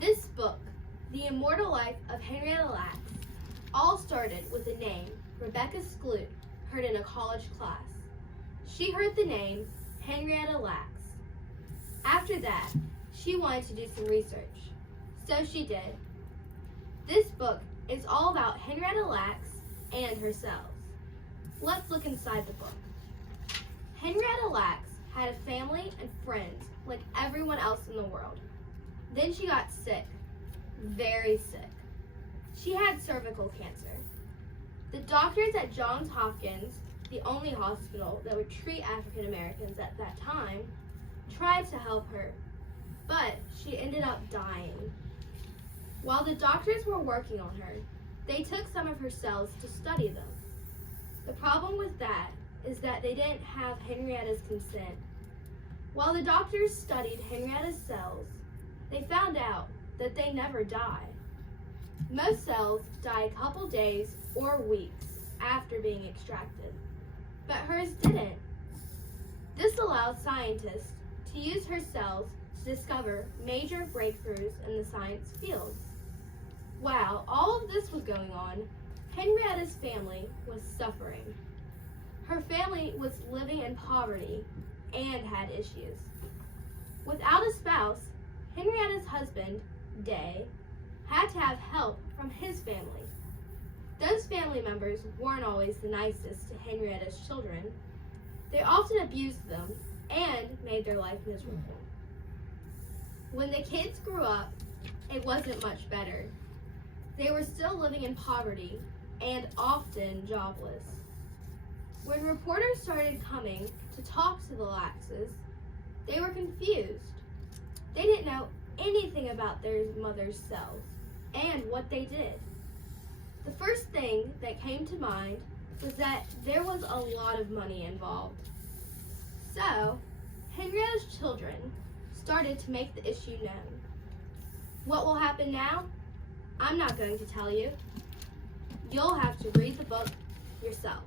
This book, The Immortal Life of Henrietta Lacks, all started with a name Rebecca Skloot heard in a college class. She heard the name Henrietta Lacks. After that, she wanted to do some research, so she did. This book is all about Henrietta Lacks and her cells. Let's look inside the book. Henrietta Lacks had a family and friends like everyone else in the world. Then she got sick, very sick. She had cervical cancer. The doctors at Johns Hopkins, the only hospital that would treat African Americans at that time, tried to help her, but she ended up dying. While the doctors were working on her, they took some of her cells to study them. The problem with that is that they didn't have Henrietta's consent. While the doctors studied Henrietta's cells, they found out that they never die. Most cells die a couple days or weeks after being extracted, but hers didn't. This allowed scientists to use her cells to discover major breakthroughs in the science field. While all of this was going on, Henrietta's family was suffering. Her family was living in poverty and had issues. Without a spouse, Henrietta's husband, Day, had to have help from his family. Those family members weren't always the nicest to Henrietta's children. They often abused them and made their life miserable. When the kids grew up, it wasn't much better. They were still living in poverty and often jobless. When reporters started coming to talk to the Laxes, they were confused. They didn't know anything about their mother's cells and what they did. The first thing that came to mind was that there was a lot of money involved. So, Henrietta's children started to make the issue known. What will happen now? I'm not going to tell you. You'll have to read the book yourself.